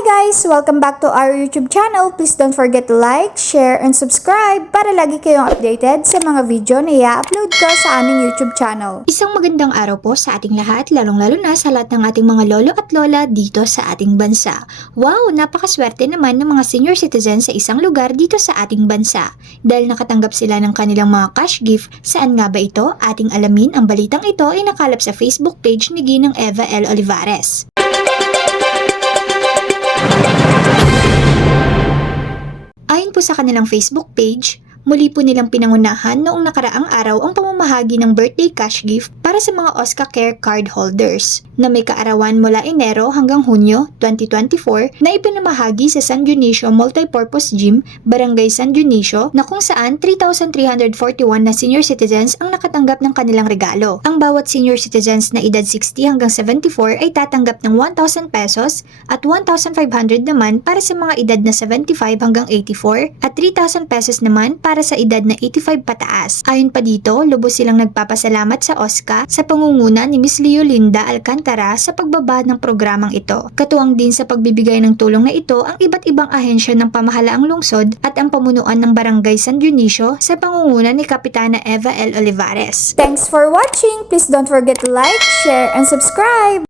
guys! Welcome back to our YouTube channel. Please don't forget to like, share, and subscribe para lagi kayong updated sa mga video na i-upload ko sa aming YouTube channel. Isang magandang araw po sa ating lahat, lalong-lalo na sa lahat ng ating mga lolo at lola dito sa ating bansa. Wow, napakaswerte naman ng mga senior citizens sa isang lugar dito sa ating bansa. Dahil nakatanggap sila ng kanilang mga cash gift, saan nga ba ito? Ating alamin, ang balitang ito ay nakalap sa Facebook page ni Ginang Eva L. Olivares. Po sa kanilang Facebook page, muli po nilang pinangunahan noong nakaraang araw ang pamamahagi ng birthday cash gift para sa mga Oscar Care card holders na may kaarawan mula Enero hanggang Hunyo 2024 na ipinamahagi sa San Dionisio Multipurpose Gym, Barangay San Dionisio na kung saan 3,341 na senior citizens ang nakatanggap ng kanilang regalo. Ang bawat senior citizens na edad 60 hanggang 74 ay tatanggap ng 1,000 pesos at 1,500 naman para sa mga edad na 75 hanggang 84 at 3,000 pesos naman para sa edad na 85 pataas. Ayon pa dito, lubos silang nagpapasalamat sa OSCA sa pangunguna ni Miss Leolinda Alcantara sa pagbaba ng programang ito. Katuwang din sa pagbibigay ng tulong na ito ang iba't ibang ahensya ng pamahalaang lungsod at ang pamunuan ng Barangay San Dionisio sa pangunguna ni Kapitana Eva L. Olivares. Thanks for watching! Please don't forget to like, share, and subscribe!